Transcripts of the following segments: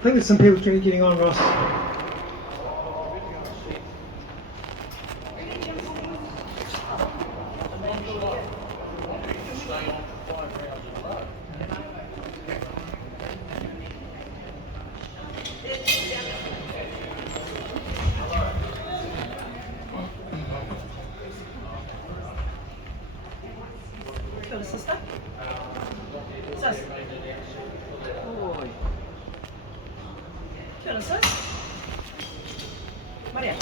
I think there's some people getting on, Ross. Sister? Sis? Oi. Kia ora, sis? Maria?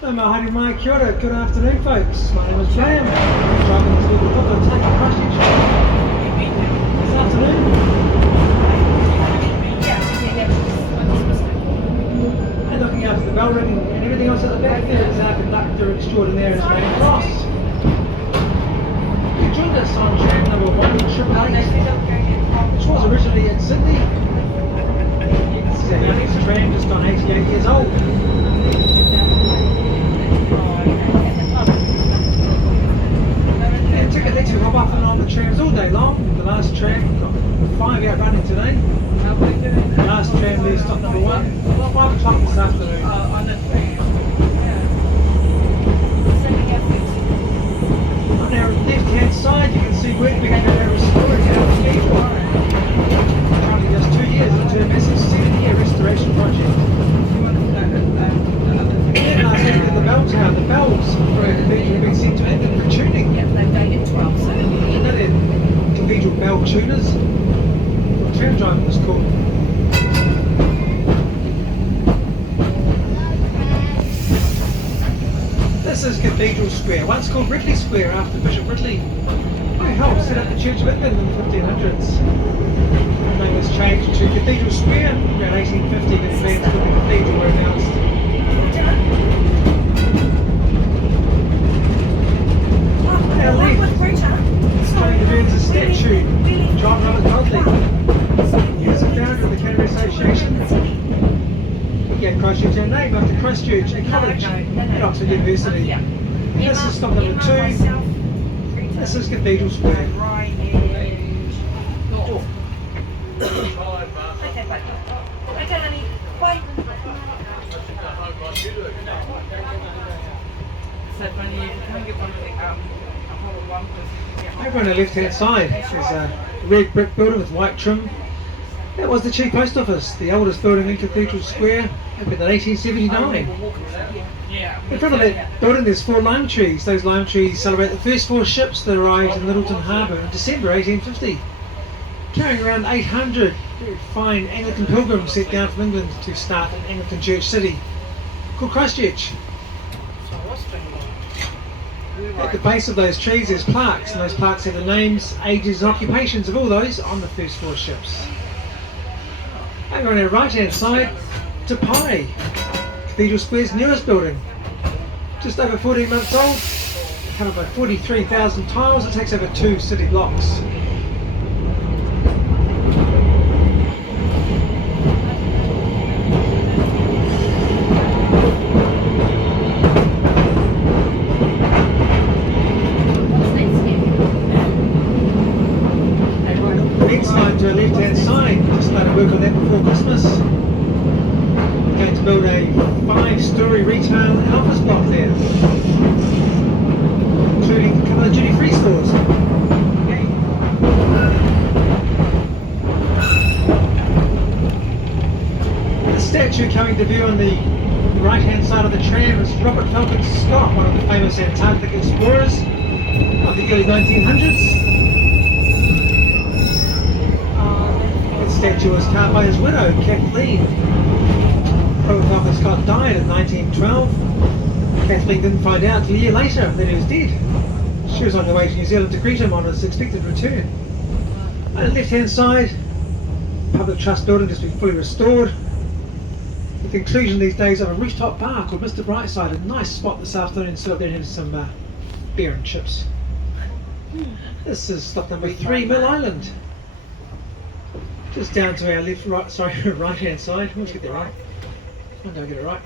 Hello, Mahari Mai, kia ora. Good afternoon, folks. My name is Graham. I'm driving this little book on taking Christchurch this afternoon. And looking after the bell ring and everything else at the back there is our conductor extraordinaire, his name Ross. He joined us on tram number 188, which was originally in Sydney. This is our next tram, just on 88 years old. And ticket lets you hop off and on the trams all day long. The last tram, got 5 out running today. The last tram leaves stop number 1, 5 o'clock this afternoon. On our left hand side you can see work being restored here at the cathedral. Currently just 2 years into a massive 7-year restoration project. And last week at the bell tower, the bells for our cathedral have been sent to England for tuning. Yep, they've dated 12, so... You know they're cathedral bell tuners? Or tram driver was called. This is Cathedral Square, once called Ridley Square after Bishop Ridley, who helped set up the Church of England in the 1500s. The name was changed to Cathedral Square around 1850 when plans for the cathedral were announced. On our left, showing the birds a statue, John Robert Godley. He was the founder of the Canterbury Association. We gave Christchurch our name after Christchurch, a college at Oxford University. This is stop number 2. This is Cathedral Square. Okay, bye. Okay, honey. Bye. Over on the left hand side is a red brick building with white trim. That was the chief post office, the oldest building in Cathedral Square, opened in 1879. In front of that building there's 4 lime trees. Those lime trees celebrate the first 4 ships that arrived in Littleton Harbour in December 1850, carrying around 800 very fine Anglican pilgrims sent down from England to start an Anglican church city called Christchurch. At the base of those trees there's plaques, and those plaques have the names, ages and occupations of all those on the first 4 ships. Over on our right hand side, Te Pai, Cathedral Square's newest building. Just over 14 months old, covered by 43,000 tiles, it takes over 2 city blocks. To our left hand side, just started work on that before Christmas. We're going to build a 5-storey retail and office block there, including a couple of duty free stores. The statue coming to view on the right hand side of the tram is Robert Falcon Scott, one of the famous Antarctic explorers of the early 1900s. Statue was carved by his widow, Kathleen. Robert Falcon Scott died in 1912. Kathleen didn't find out until a year later that he was dead. She was on her way to New Zealand to greet him on his expected return. On the left hand side, public trust building just been fully restored, with the inclusion these days of a rooftop bar called Mr. Brightside. A nice spot this afternoon, so out there and have some beer and chips. This is stop number 3, Mill Island. Just down to our right hand side. Let's get that right. I don't get it right.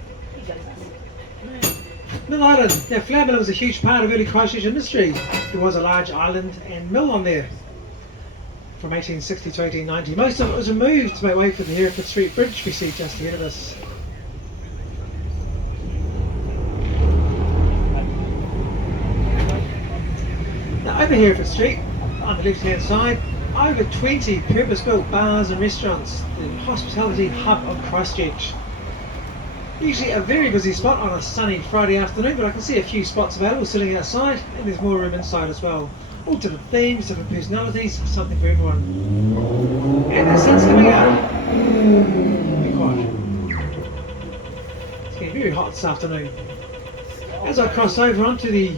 Mill Island. Now Flower was a huge part of early Christchurch industry. There was a large island and mill on there from 1860 to 1890. Most of it was removed to make way for the Heritage Street Bridge we see just ahead of us. Now over Heritage Street, on the left hand side, over 20 purpose-built bars and restaurants, the hospitality hub of Christchurch. Usually a very busy spot on a sunny Friday afternoon, but I can see a few spots available sitting outside, and there's more room inside as well. All different themes, different personalities, something for everyone. And the sun's coming out. Be quiet. It's getting very hot this afternoon. As I cross over onto the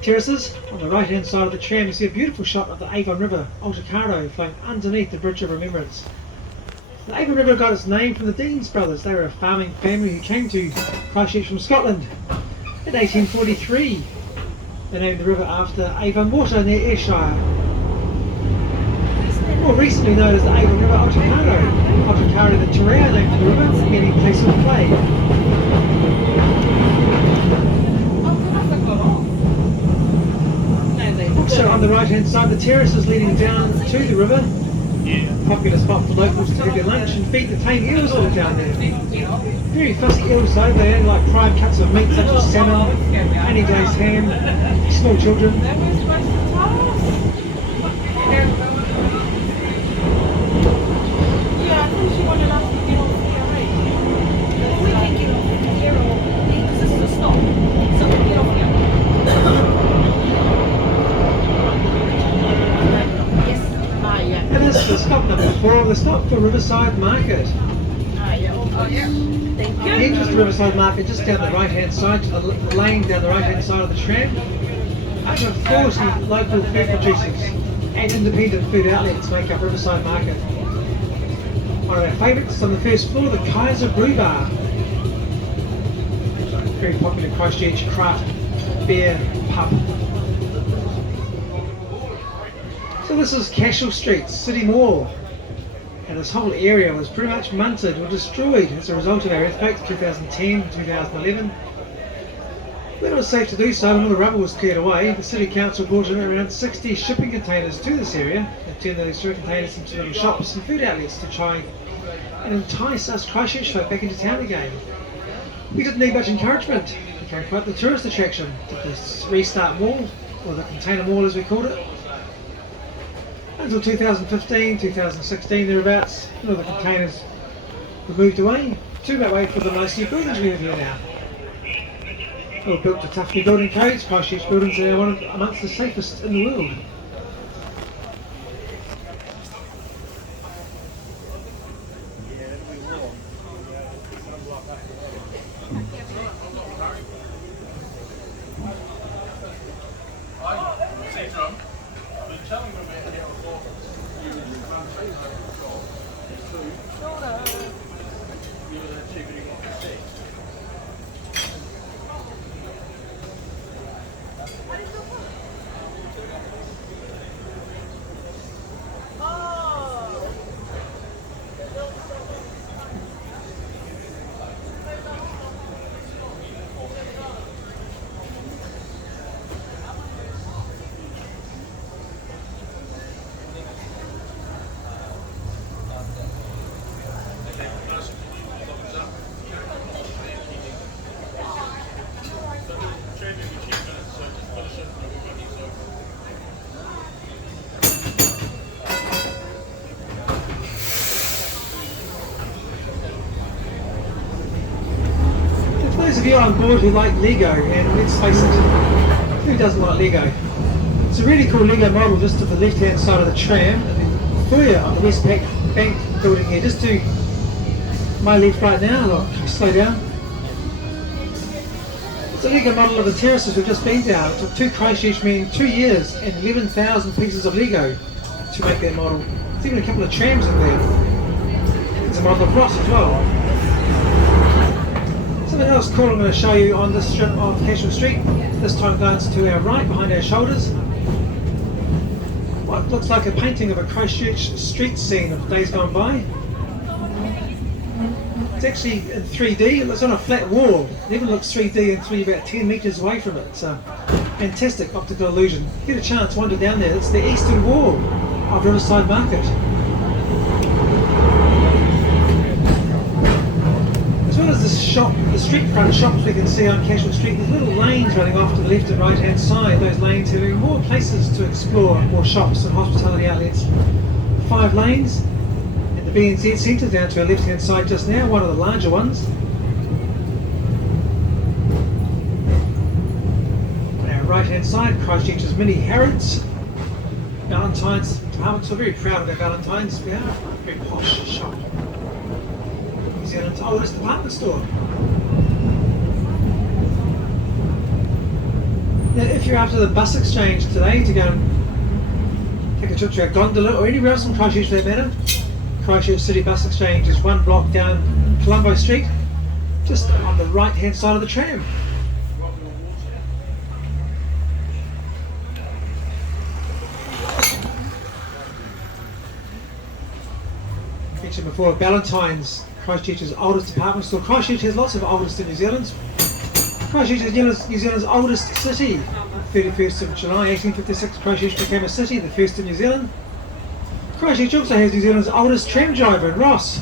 terraces, on the right hand side of the tram you see a beautiful shot of the Avon River, Otakaro, flowing underneath the Bridge of Remembrance. The Avon River got its name from the Deans brothers. They were a farming family who came to Christchurch from Scotland. In 1843 they named the river after Avon Water near Ayrshire. More recently known as the Avon River Otakaro. Otakaro the Te Reo named the river, meaning place of play. Also on the right hand side, the terraces leading down to the river. Popular spot for locals to have their lunch and feed the tame eels that are down there. Very fussy eels though, they only like prime cuts of meat such as salmon, any glazed ham, small children. And this is the stop number 4, the stop for Riverside Market. The entrance to Riverside Market just down the right hand side, to the lane down the right hand side of the tram. Over 40 local food producers and independent food outlets make up Riverside Market. One of our favourites on the first floor, the Kaiser Brew Bar. Very popular Christchurch craft beer pub. So this is Cashel Street, City Mall. And this whole area was pretty much munted or destroyed as a result of our earthquakes 2010 2011. When it was safe to do so and all the rubble was cleared away, the City Council brought in around 60 shipping containers to this area and turned those shipping containers into little shops and food outlets to try and entice us Christchurch folk back into town again. We didn't need much encouragement. It became quite the tourist attraction to this restart mall, or the container mall as we called it. Until 2015, 2016 thereabouts, all the containers were moved away to make way for the nice new buildings we have here now. All built to tough new building codes. Christchurch buildings are now amongst the safest in the world. Those of you on board who like Lego, and let's face it, who doesn't like Lego? It's a really cool Lego model just to the left hand side of the tram, and the foyer on the West Bank building here, just to my left right now. I'll slow down. It's a Lego model of the terraces we've just been down. It took 2 Christchurch men 2 years and 11,000 pieces of Lego to make that model. There's even a couple of trams in there. There's a model of Ross as well. Something else cool I'm going to show you on this strip of Cashel Street. This time glance to our right, behind our shoulders. What looks like a painting of a Christchurch street scene of days gone by. It's actually in 3D. It's on a flat wall. It even looks 3D until you're about 10 metres away from it. It's a fantastic optical illusion. Get a chance, wander down there. It's the eastern wall of Riverside Market. As well as the street front shops we can see on Cashel Street, there's little lanes running off to the left and right hand side. Those lanes having more places to explore, more shops and hospitality outlets. 5 lanes, and the BNZ Centre down to our left hand side just now, one of the larger ones. On our right hand side, Christchurch's mini Harrods, Valentine's department store. Very proud of our Valentine's. We are a very posh shop. New Zealand's oldest department store. Now, if you're after the bus exchange today to go and take a trip to our gondola or anywhere else in Christchurch for that matter, Christchurch City Bus Exchange is 1 block down Colombo Street, just on the right hand side of the tram. Mentioned before, Valentine's, Christchurch's oldest department store. Christchurch has lots of oldest in New Zealand. Christchurch is New Zealand's oldest city. 31st of July 1856, Christchurch became a city, the first in New Zealand. Christchurch also has New Zealand's oldest tram driver in Ross.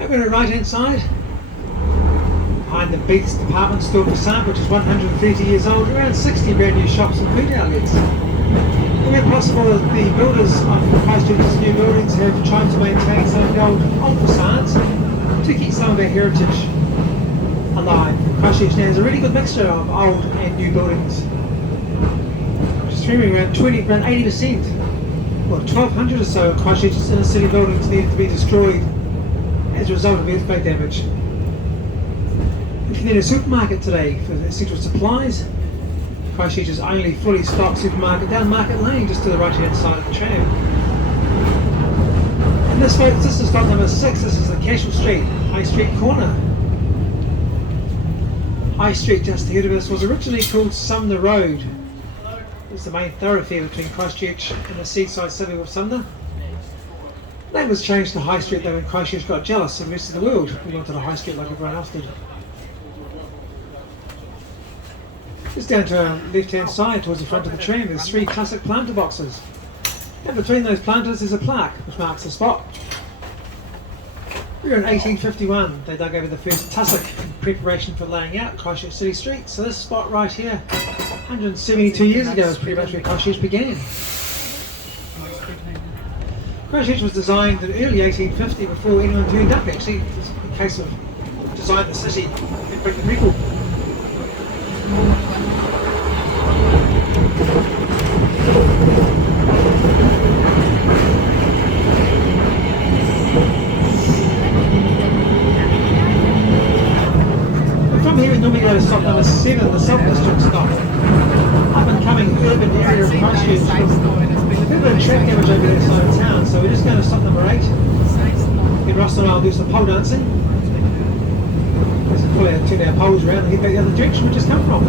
Over on the right hand side, behind the Beats department store facade, which is 130 years old, around 60 brand new shops and food outlets. Where possible, the builders of Christchurch's new buildings have tried to maintain some of the old facades to keep some of their heritage alive. Christchurch now has a really good mixture of old and new buildings. Just remembering around 80%, well 1,200 or so of Christchurch's inner city buildings needed to be destroyed as a result of earthquake damage. If you need a supermarket today for essential supplies, Christchurch's only fully stocked supermarket down Market Lane, just to the right hand side of the tram. And this is stop number 6, this is the Cashel Street, High Street corner. High Street just ahead of us was originally called Sumner Road. It's the main thoroughfare between Christchurch and the seaside suburb of Sumner. The name was changed to High Street though when Christchurch got jealous of the rest of the world. We wanted a high street like everyone else did. Just down to our left hand side towards the front of the tram, there's 3 classic planter boxes. And between those planters there's a plaque which marks the spot. We were in 1851, they dug over the first tussock in preparation for laying out Christchurch City Street. So this spot right here, 172 years ago, is pretty much where Christchurch began. Christchurch was designed in early 1850 before anyone turned up actually. It's a case of design the city and break the record. From here we normally go to stop number 7, the South District stop. Up and coming urban area of Christchurch. A bit of track damage over the side of town, so we're just going to stop number 8. Then Ross and I will do some pole dancing. Let's turn our poles around and head back the other direction we just come from.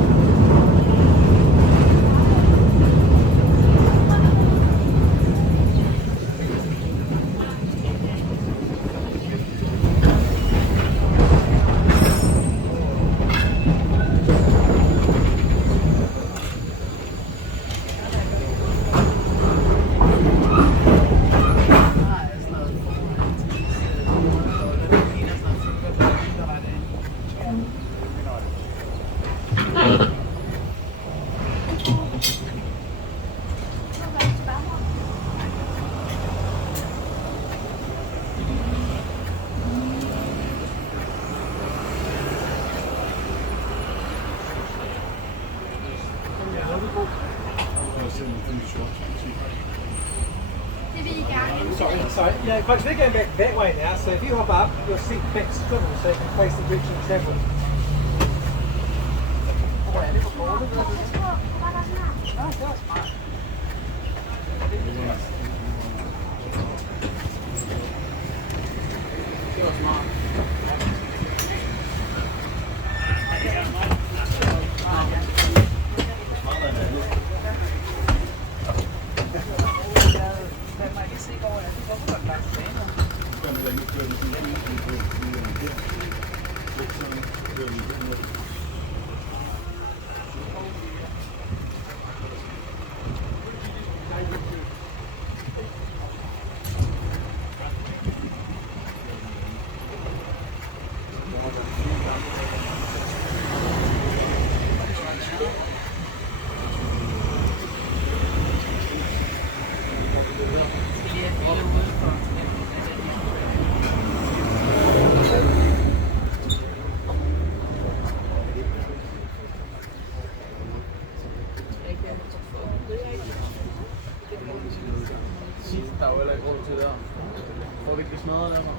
Sorry, yeah, folks, we're going back that way now, so if you hop up, your seat back swivel so you can face the direction of travel. Der er jo heller ikke råd til der. Får vi ikke blive smadret der, mig?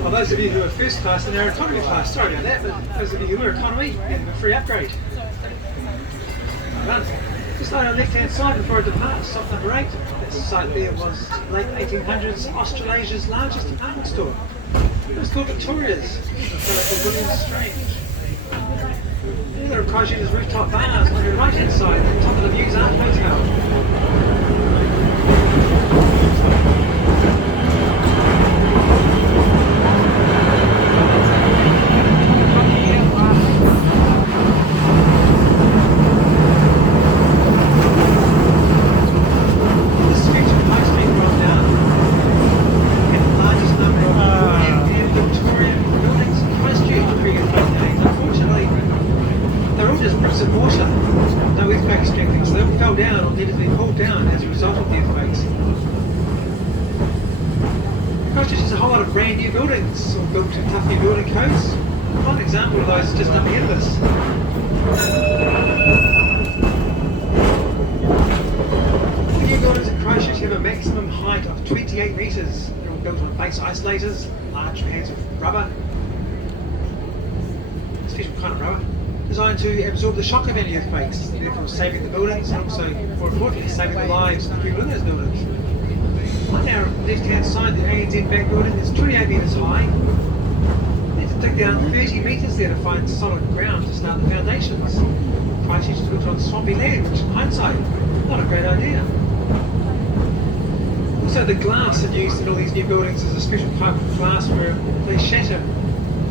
Well, those of you who are first class and they're economy class, sorry about that, but those of you who are economy, get a free upgrade. Well done. Just on the left-hand side before it departs, stop number 8. That site there was late 1800s, Australasia's largest department store. It was called Victoria's. Called William Strange. There are Christchurch's rooftop bars on your right-hand side, at the top of the Views Art Hotel. Christchurch has a whole lot of brand new buildings, all built to tough new building codes. One example of those is just up ahead of us. The new buildings in Christchurch have a maximum height of 28 metres. They're all built on base isolators, large pads of rubber, special kind of rubber, designed to absorb the shock of any earthquakes, therefore saving the buildings and also, more importantly, saving the lives of the people in those buildings. On our left-hand side, the ANZ Bank building is 28 metres high. They had to dig down 30 metres there to find solid ground to start the foundations. Christchurch is built on swampy land, which in hindsight, not a great idea. Also, the glass that used in all these new buildings is a special type of glass where they shatter.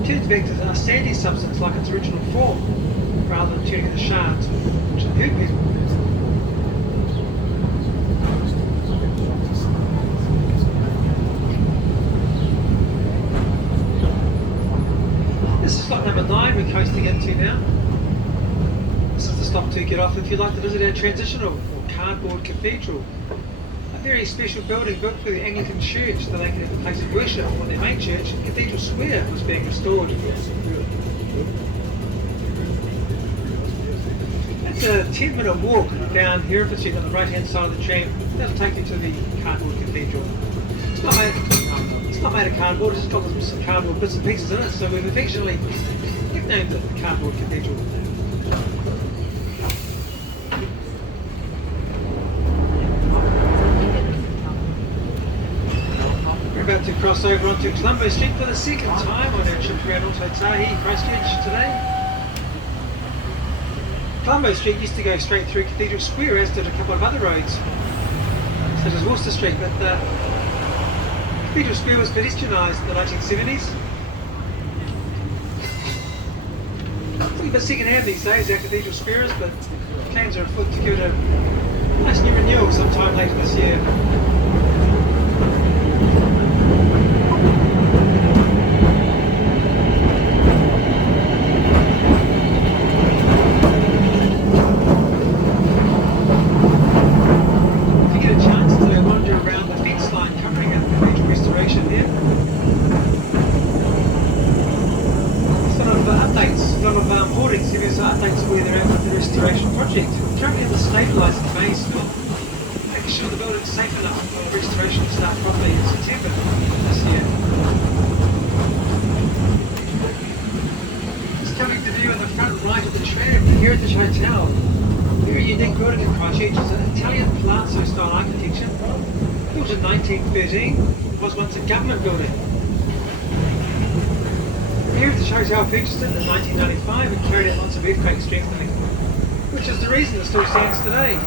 It turns back to a sandy substance like its original form, rather than turning into shards, which would hurt people. This is stop number 9 we're coasting into now. This is the stop to get off if you'd like to visit our transitional or cardboard cathedral. A very special building built for the Anglican Church so they could have a place of worship when their main church, Cathedral Square, was being restored. It's a 10-minute walk down Heritage Tram on the right-hand side of the tram. That'll take you to the cardboard cathedral. It's not made of cardboard, it's just got some cardboard bits and pieces in it, so we've affectionately nicknamed it the Cardboard Cathedral. We're about to cross over onto Colombo Street for the second time on our trip around Autotahi, Christchurch today. Colombo Street used to go straight through Cathedral Square, as did a couple of other roads, such as Worcester Street, but Cathedral Square was pedestrianised in the 1970s. It's a bit second-hand these days, our Cathedral Squares, but plans are afoot to give it a nice new renewal sometime later this year. Currently in the stabilising phase still, making sure the building's safe enough. restoration start properly in September this year. Just coming to view in the front right of the tram, the Heritage Hotel. Very unique building in Christchurch. It's an Italian palazzo style architecture. Built in 1913, was once a government building. The Heritage Hotel purchased it in 1995 and carried out lots of earthquake strengthening, which is the reason it still stands today.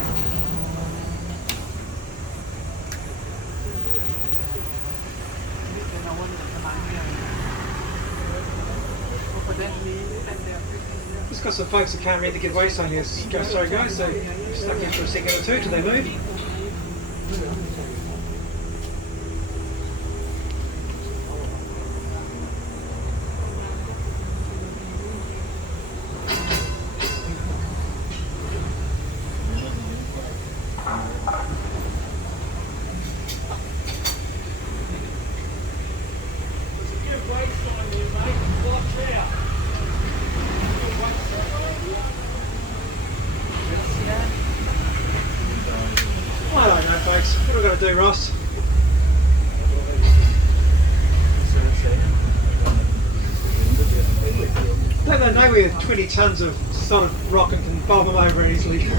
Just got some folks that can't read the giveaway sign here. Sorry guys, so stuck here for a second or two till they move. I don't know folks, what have we got to do, Ross? Don't they know we have 20 tonnes of solid rock and can bowl them over easily?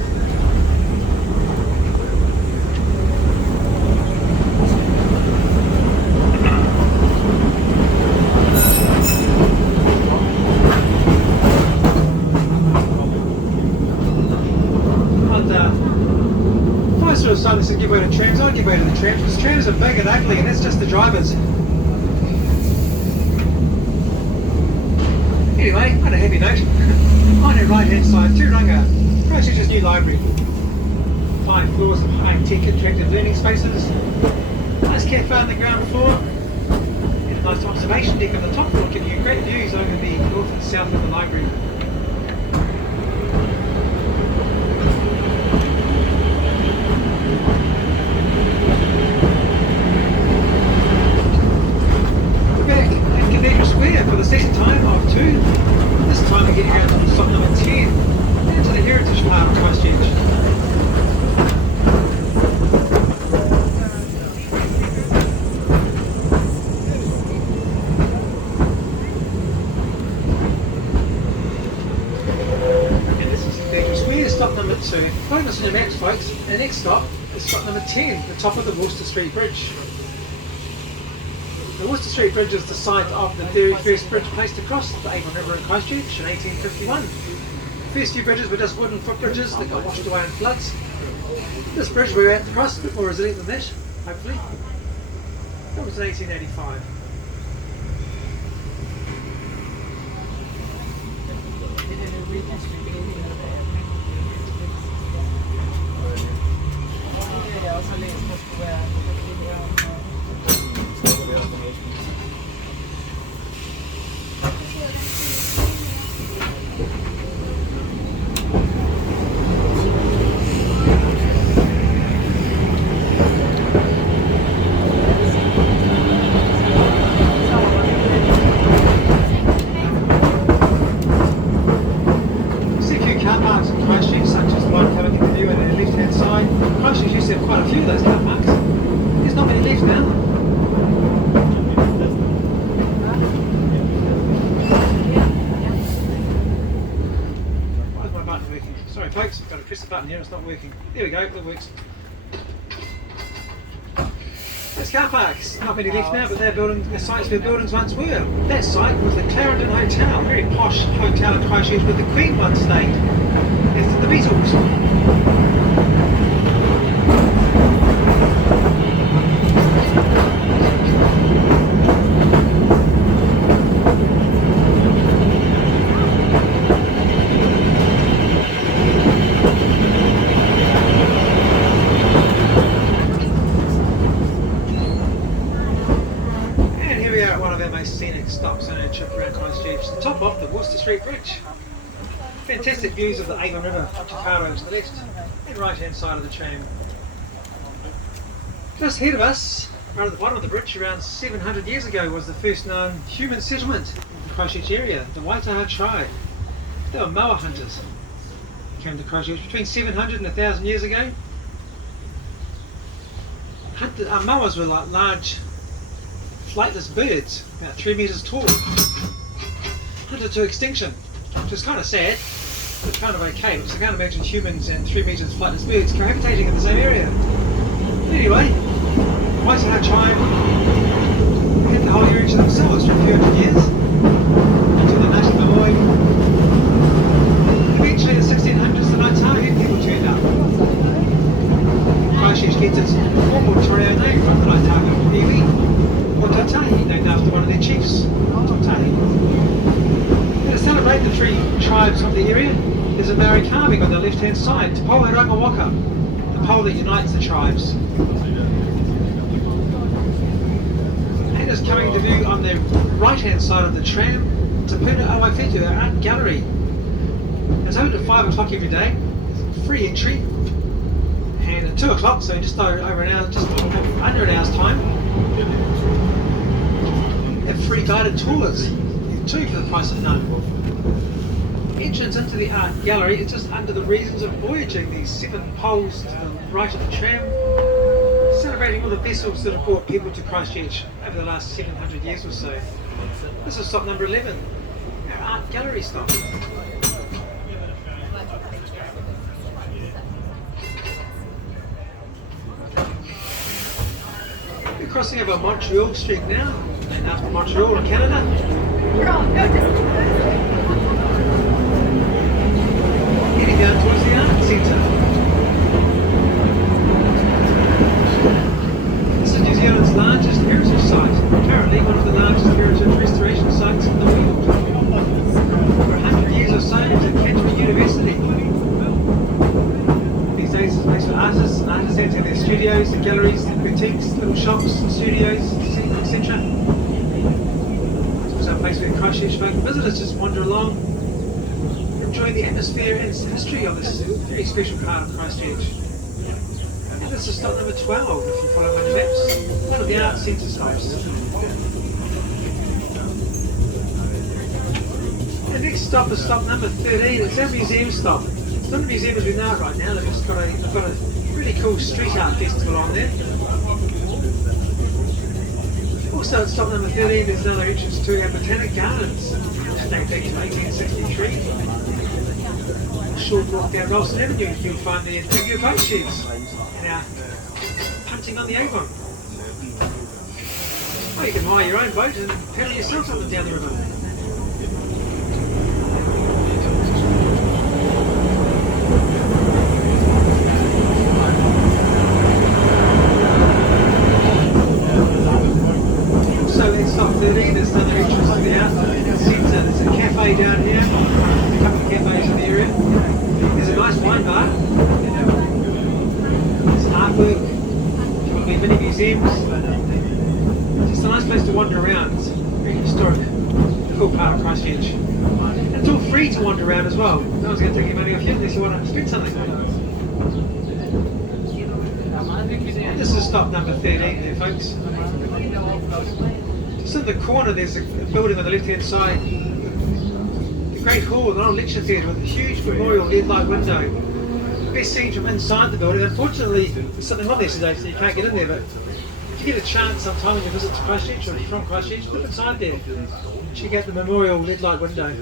Decided to give way to trams. I'd give way to the trams because trams are big and ugly and that's just the drivers. Anyway, on a happy note, on the right hand side, Turanga, Christchurch's new library. 5 floors of high-tech interactive learning spaces. Nice cafe on the ground floor. And a nice observation deck on the top floor giving you great views over the north and south of the library. For the second time of 2, this time we're getting around to stop number 10 and to the Heritage part of Christchurch. And this is Cathedral Square, stop number 2. Focus on your maps folks, and the next stop is stop number 10, the top of the Worcester Street Bridge. The Worcester Street Bridge is the site of the very first bridge placed across the Avon River in Christchurch in 1851. The first few bridges were just wooden footbridges that got washed away in floods. This bridge we're at across, a bit more resilient than that, hopefully. That was in 1885. Quite a few of those car parks. There's not many left now. Why is my button working? Sorry folks, I've got to press the button here, it's not working. There we go, it works. There's car parks, not many left now, but they're building the sites where buildings once were. That site was the Clarendon Hotel, a very posh hotel in Christchurch where the Queen once stayed. It's the Beatles. Stops on our trip around Christchurch. The top off the Worcester Street Bridge. Fantastic views of the Avon River, Jakarta to the left and right hand side of the tram. Just ahead of us, right at the bottom of the bridge, around 700 years ago was the first known human settlement in the Christchurch area, the Waitaha tribe. They were moa hunters. They came to Christchurch between 700 and 1,000 years ago. moas were like large flightless birds, about 3 metres tall, hunted to extinction, which is kind of sad, but kind of okay, because I can't imagine humans and 3 metres flightless birds cohabitating in the same area. But anyway, Waitaha tribe had the whole area to themselves for a few hundred years, until the Ngāti Maloi. Eventually in the 1600s, the Ngātahi people turned up. Christchurch gets its formal Toreo name from the Ngātahi iwi, or Tatahi, named after one of their chiefs, Tatahi. To celebrate the 3 tribes of the area, there's a Maori carving on the left-hand side, Te Pō Ranga Waka, the pole that unites the tribes. And it's coming to view on the right-hand side of the tram, Te Puna Awaiwhetu, our art gallery. It's open at 5 o'clock every day, free entry, and at 2 o'clock, so just over an hour, just under an hour's time, have free guided tours, 2 for the price of none. Entrance into the art gallery is just under the reasons of voyaging, these 7 poles to the right of the tram, celebrating all the vessels that have brought people to Christchurch over the last 700 years or so. This is stop number 11, our art gallery stop. We're crossing over Montreal Street now, named after Montreal in Canada. Heading down towards the art centre. This is New Zealand's largest heritage site, currently one of the largest heritage restoration sites in the world. For 100 years or so, it was at Canterbury University. These days it's a place for artists and artisans have their studios, their galleries, their boutiques, little shops, studios, etc. It's also a place where Christchurch folk visitors just wander along, enjoying the atmosphere and history of this very special part of Christchurch. And this is stop number 12 if you follow my maps, one of the art centre stops. The next stop is stop number 13, it's our museum stop. It's not a museum as we know it right now, they've just got a really cool street art festival on there. Also at stop number 13 there's another entrance to our Botanic Gardens, dating back to 1863. Short walk down Rolston Avenue, you'll find the Figure boat sheds and our punting on the Avon. Or you can hire your own boat and paddle yourself up and down the river. So in stop 13 there's another entrance to the art centre. There's a cafe down here, a couple of cafes in the area. There's a nice wine bar. There's artwork, probably mini museums. Just a nice place to wander around. It's a very historic, cool part of Christchurch. And it's all free to wander around as well. No one's going to take your money off you unless you want to spend something. And this is stop number 13 there, folks. Just in the corner there's a building on the left hand side. The Great Hall, an old lecture theatre with a huge memorial LED light window. Best seen from inside the building. Unfortunately there's something on there today so you can't get in there, but if you get a chance sometime when you visit to Christchurch or from Christchurch, look inside there. Check out the memorial LED light window.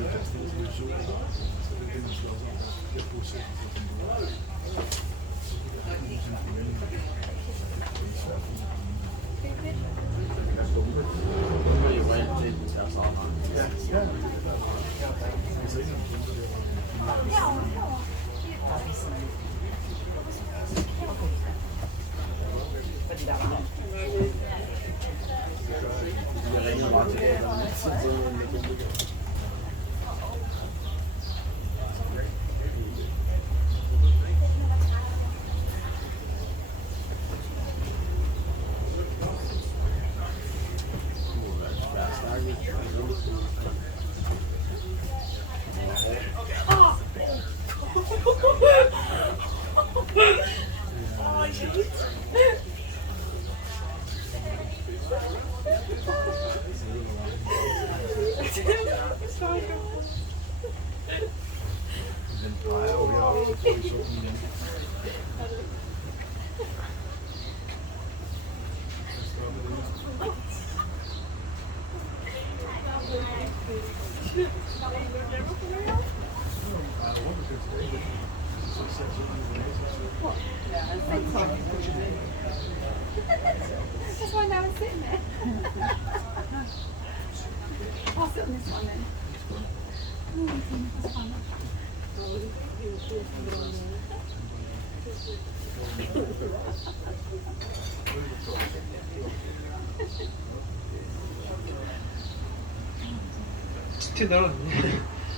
Just turn that on.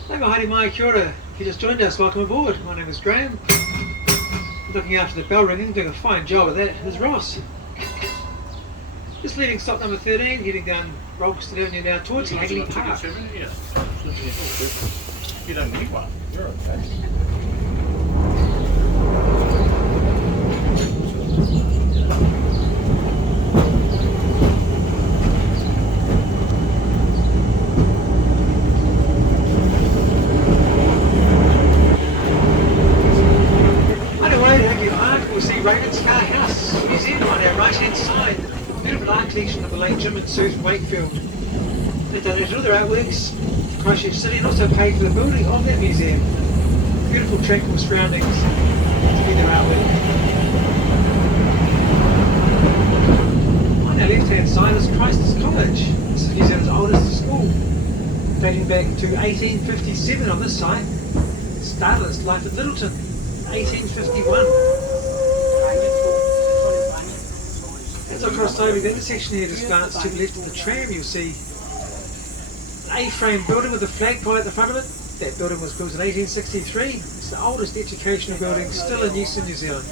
Hi, Mahadi Mai, kia ora. If you just joined us, welcome aboard. My name is Graham. Looking after the bell ringing, doing a fine job of that is Ross. Just leaving stop number 13, heading down Rollston Avenue now towards Hagley Park. You don't need one. You're okay. Of the late Jim and Susan Wakefield. They donated all their artworks to Christchurch City and also paid for the building of that museum. Beautiful tranquil surroundings to be their artwork. On our left hand side is Christ's College. This is New Zealand's oldest school, dating back to 1857 on this site. It started its life at Littleton, 1851. As I crossed over the intersection here, just glance to the left of the tram, you'll see an A-frame building with a flagpole at the front of it. That building was built in 1863. It's the oldest educational building still in use in New Zealand.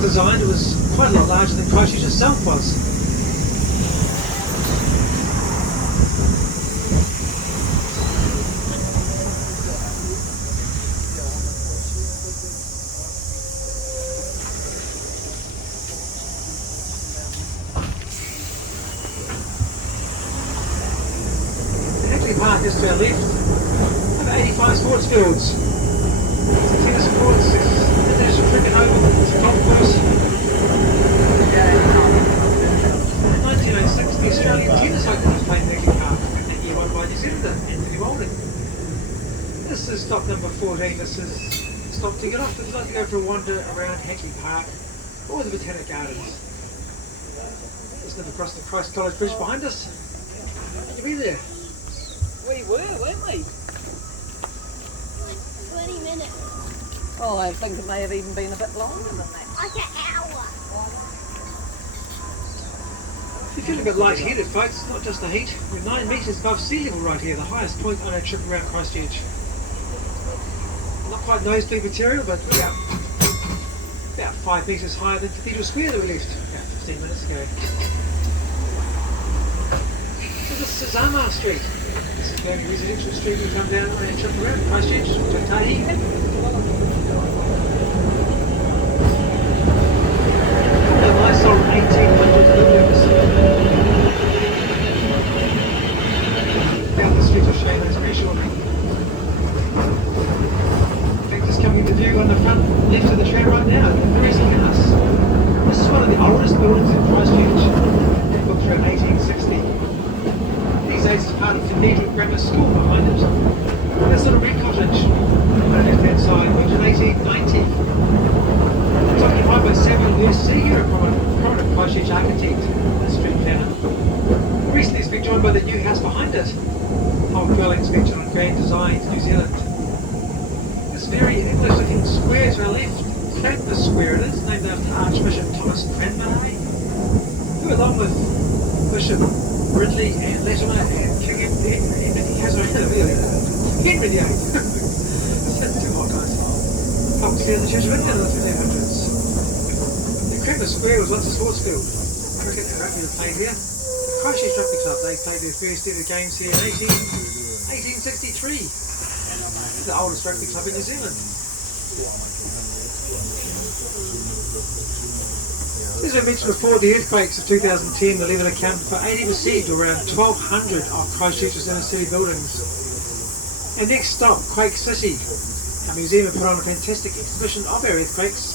Designed, it was quite a lot larger than Christchurch itself was. Heckley Park is to our left, over 85 sports fields, tennis courts, international cricket oval, golf course. In 1906, the Australian Tennis Open was played in Heckley Park, and year won by New Zealander Anthony Moulding. This is stop number 14. This is stop to get off if you'd like to go for a wander around Heckley Park or the Botanic Gardens. Just live across the Christ College Bridge behind us. And you'll be there. We were, weren't we? 20 minutes. Oh, I think it may have even been a bit longer than that. Like an hour. If you feel a bit light-headed, folks, it's not just the heat. We're 9 metres above sea level right here, the highest point on our trip around Christchurch. Not quite nosebleed material, but about 5 metres higher than Cathedral Square that we left about 15 minutes ago. So this is Amar Street. This is the only residential street we come down on our trip around Christchurch, Tahi. A nice old 1800s buildings. Down the street of Shayla's very shortly. I think just coming into view on the front left of the tram right now, the Feburary House. This is one of the oldest buildings in Christchurch. It built through 1860. These days it's part of Feburary Grammar School behind it. And this little red cottage on the left hand side, built in 1890. It's occupied by Samuel Hurst Senior, a prominent Christchurch architect and street planner. Recently it's been joined by the new house behind it. Whole dwellings featured on Grand Designs, New Zealand. This very English-looking square to our left, Cranmer Square it is, named after Archbishop Thomas Cranmer, who along with Bishop Ridley and Latimer and King Henry VIII. That's too hot, guys. Helped clear the Church of England in the 1500s. The Cranmer Square was once a sports field. Cricket and rugby were played here. The Christchurch Rugby Club, they played their first ever games here in 1863. It's the oldest rugby club in New Zealand. As I mentioned before, the earthquakes of 2010 11 accounted for 80% or around 1,200 of Christchurch's inner city buildings. And next stop, Quake City. Our museum have put on a fantastic exhibition of our earthquakes.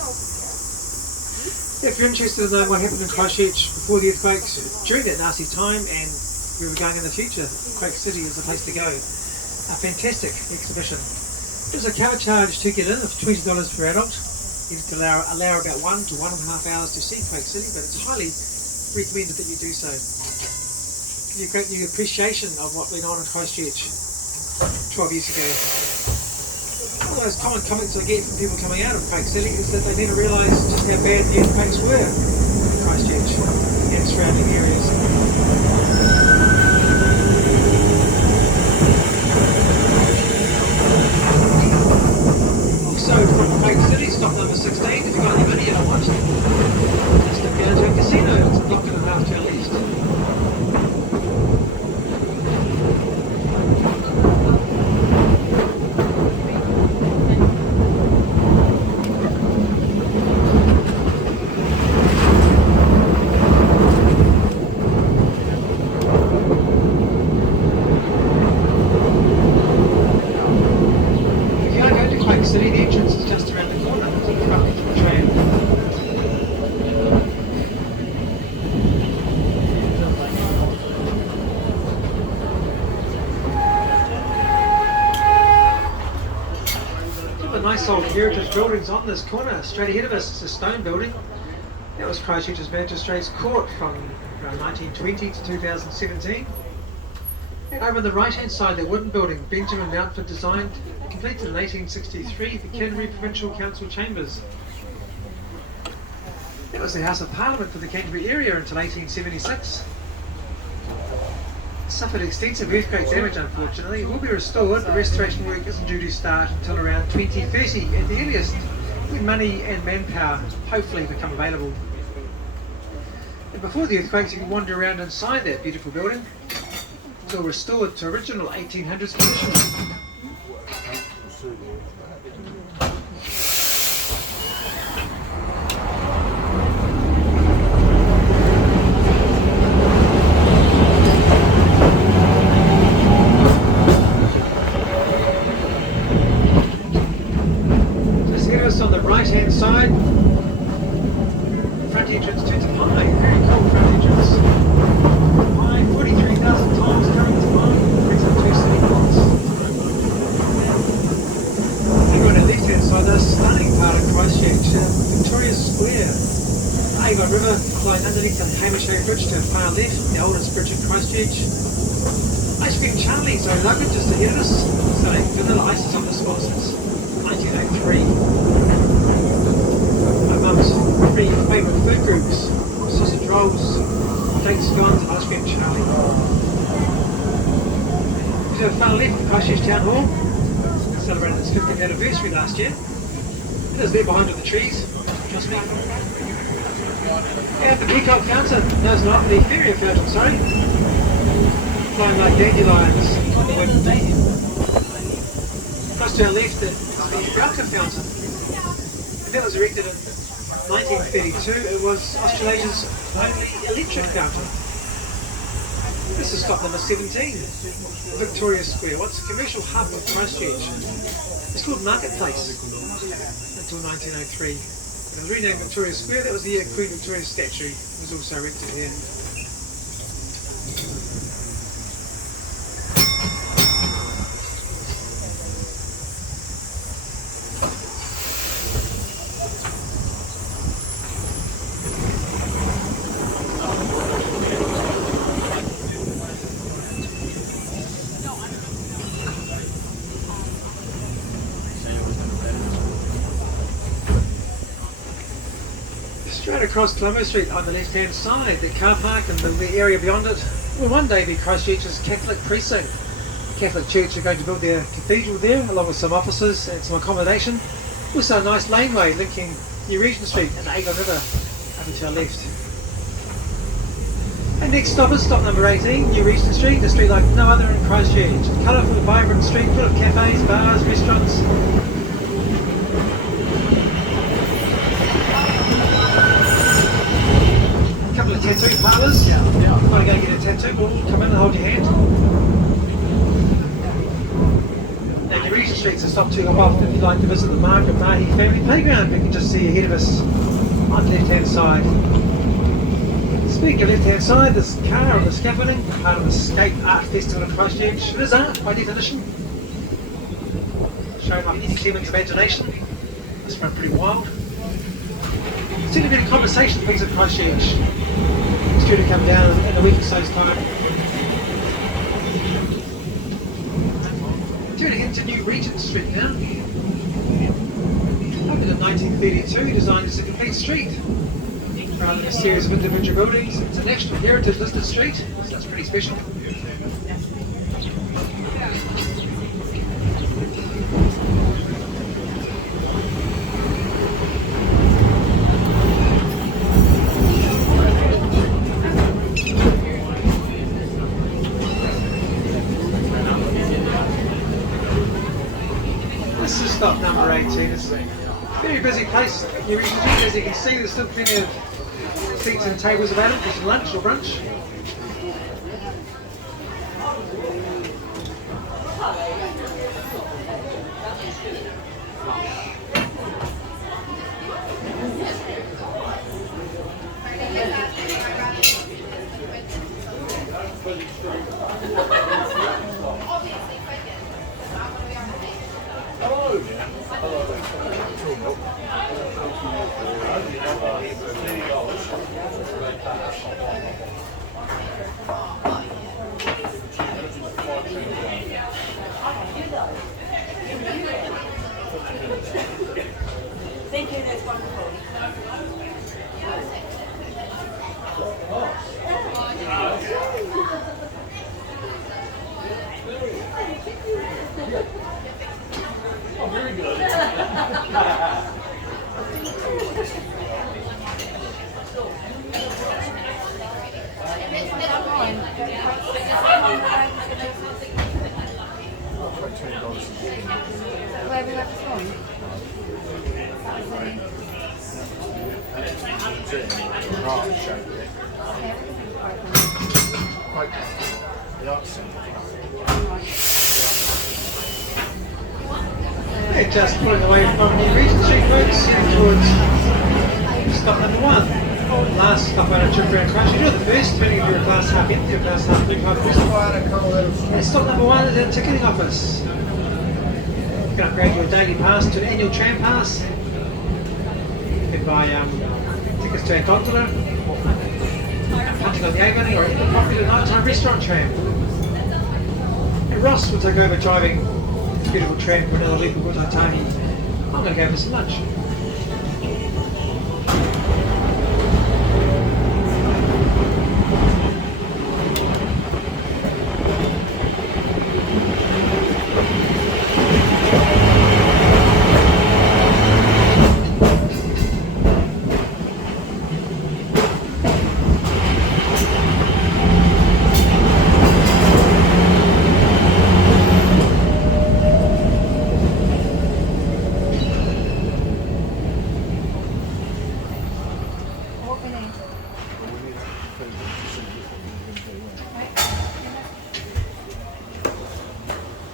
If you're interested in knowing what happened in Christchurch before the earthquakes, during that nasty time, and where we're going in the future, Quake City is the place to go. A fantastic exhibition. There's a car charge to get in of $20 per adult. You can allow about 1 to 1.5 hours to see Quake City, but it's highly recommended that you do so. Give you a great new appreciation of what went on in Christchurch 12 years ago. One of those common comments I get from people coming out of Quake City is that they never realised just how bad the earthquakes were in Christchurch and surrounding areas. Also from Quake City, stop number 16, if you've got any money you don't want, just step down to a casino, it's a block and a half to our left. City, the entrance is just around the corner to the Heritage Tram. Some of the nice old heritage buildings on this corner. Straight ahead of us is a stone building. That was Christchurch's Magistrates Court from around 1920 to 2017. And over on the right hand side, that wooden building, Benjamin Mountford designed, completed in 1863, the Canterbury Provincial Council Chambers. That was the House of Parliament for the Canterbury area until 1876. It suffered extensive earthquake damage, unfortunately. It will be restored. The restoration work isn't due to start until around 2030 at the earliest, when money and manpower hopefully become available. And before the earthquakes, you can wander around inside that beautiful building. It's all restored to original 1800s condition. On the right hand side, front entrance to Tamai, very cool front entrance. Tamai, 43,000 times coming to Tamai, brings up 2 city blocks. And on the left hand side, the stunning part of Christchurch, Victoria Square. Avon River flowing underneath the Hamish Hay Bridge to far left, the oldest bridge in Christchurch. Ice Cream Charlie's own luggage just ahead of us, selling vanilla ices on the spot since 1903. My mum's 3 favourite food groups: sausage rolls, dates, scones and Ice Cream Charlie. To the far left, Christchurch Town Hall celebrated its 50th anniversary last year. It is there behind all the trees, just me. And the Peacock Fountain, no it's not, the Feburary Fountain, sorry. Flying like dandelions on the wind. Across to our left, the Feburary Fountain. And that was erected in 1932. It was Australia's only electric fountain. This is stop number 17, Victoria Square. What's a commercial hub of Christchurch? It's called Marketplace until 1903. It was renamed Victoria Square. That was the year Queen Victoria's statue was also erected here. Straight across Colombo Street on the left hand side, the car park and the area beyond it will one day be Christchurch's Catholic precinct. The Catholic Church are going to build their cathedral there along with some offices and some accommodation. Also a nice laneway linking New Regent Street and Avon River over to our left. And next stop is stop number 18, New Regent Street, a street like no other in Christchurch. A colourful, vibrant street full of cafes, bars, restaurants. the tattoo parlours. Yeah. Want to go get a tattoo? We'll come in and hold your hand. Now, your Regent Street's a stop to hop off if you'd like to visit the Margaret Mahi Family Playground. We can just see ahead of us on the left-hand side. Speaking of left-hand side, this car on the scaffolding, part of the Skate Art Festival in Christchurch. It is art by definition. Showing off any human's imagination. It's been pretty wild. It's only been a conversation piece at Christchurch. It's due to come down in a week or so's time. Turning into New Regent Street now. Opened in 1932, designed as a complete street. Rather than a series of individual buildings, it's a National Heritage listed street, so that's pretty special. This is stop number 18. It's a very busy place. New Regent Street, as you can see, there's still plenty of seats and tables about it for some lunch or brunch. Thank you, that's wonderful. Where we went from? They're just pulling away from New Regent Street folks, heading towards stop number 1. Last stop on a trip around Christchurch. You're the first, depending if you're a class half empty or class half full. And stop number 1 is the ticketing office. You can upgrade your daily pass to an annual tram pass. You can buy tickets to a gondola, hunting on the Avon, or the popular nighttime restaurant tram. And Ross will take over driving this beautiful tram for another leap of Wutaitahi. I'm going to go for some lunch.